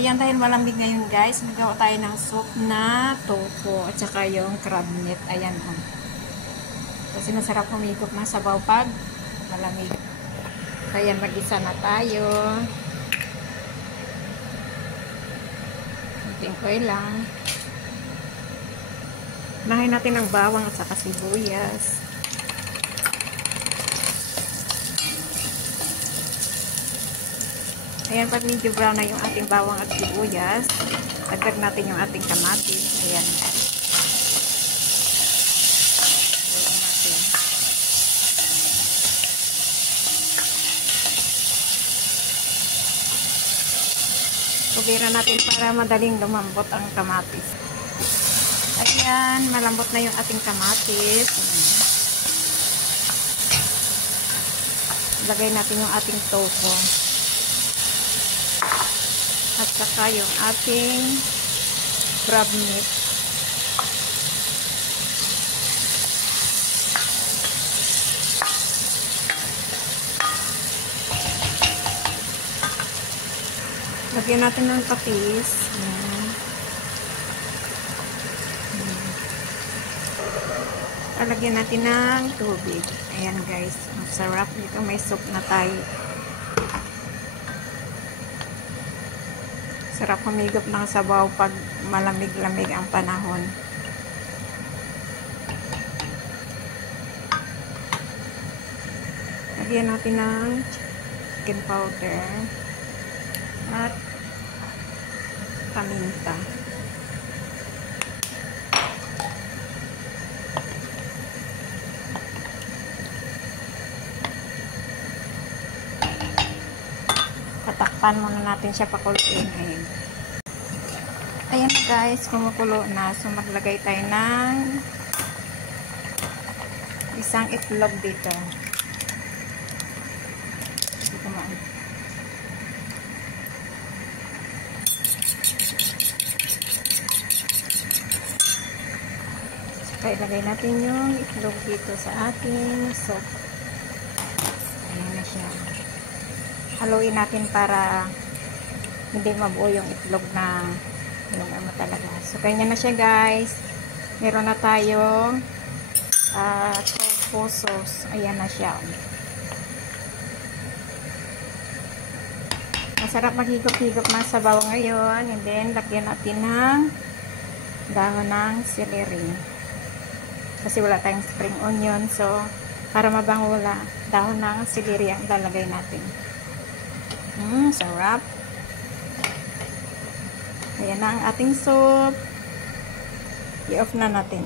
Ayan, dahil malamig ngayon guys, magawa tayo ng soup na tofu at saka yung crab meat. Ayan o. Kasi masarap humigop ng sabaw pag malamig. Ayan, mag-isa na tayo. Kunting oil lang. Unahin natin ang bawang at saka sibuyas. Ayan, pag medyo brown na yung ating bawang at sibuyas, dagdag natin yung ating kamatis. Ayan. Ayan natin. Kubira natin para madaling lumambot ang kamatis. Ayan, malambot na yung ating kamatis. Lagay natin yung ating tofu. At saka yung ating crab meat. Lagyan natin ng patis. Lagyan natin ng tubig. Ayan guys, ang sarap nito. May soup na tayo. Sarap humigop ng sabaw pag malamig-lamig ang panahon. Lagyan natin ng chicken powder at paminta. Tatakpan muna natin siya pakuluin. Ayan guys, kumukulo na. So maglagay tayo ng isang itlog dito. Dito mo. Kaya ilagay natin yung itlog dito sa ating soup. Ayan na siya. Haluin natin para hindi mabuo yung itlog na yung ano talaga. So, kanya na siya guys. Meron na tayong tofu sauce. Ayan na siya. Masarap maghigop-higop na sabaw ngayon. And then, lagyan natin ng dahon ng celery. Kasi wala tayong spring onion. So, para mabango wala, dahon ng celery ang lalagay natin. Sarap. Ayan na ang ating soup. I-off na natin.